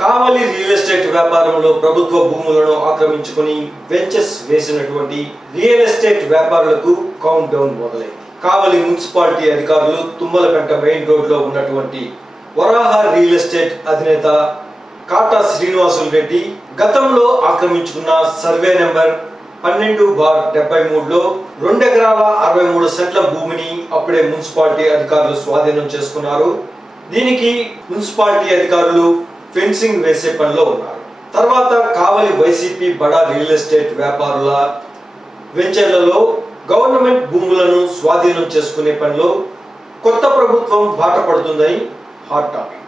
కావలి real estate వ్యాపారంలో ప్రభుత్వ భూములను ఆక్రమించుకొని వెంచర్స్ వేసినటువంటి రియల్ ఎస్టేట్ వ్యాపారులకు కౌంట్ డౌన్ మొదలైంది. కావలి మున్సిపాలిటీ అధికారులు తుమ్మలపెంట మెయిన్ రోడ్ లో ఉన్నటువంటి వరాహ రియల్ ఎస్టేట్ అధినేత కాటా శ్రీనివాసులు రెడ్డి గతంలో ఆక్రమించుకున్న సర్వే నెంబర్ 12/73లో 2 ఎకరాల 63 సెంట్ల భూమిని అప్పుడే మున్సిపాలిటీ అధికారులు స్వాధీనం చేసుకున్నారు. దీనికి మున్సిపాలిటీ అధికారులు ఫెన్సింగ్ వేసే పనిలో ఉన్నారు. తర్వాత కావలి వైసీపీ బడా రియల్ ఎస్టేట్ వ్యాపారుల వెంచర్లలో గవర్నమెంట్ భూములను స్వాధీనం చేసుకునే పనిలో కొత్త ప్రభుత్వం బాట పడుతుందని హాట్ టాపిక్.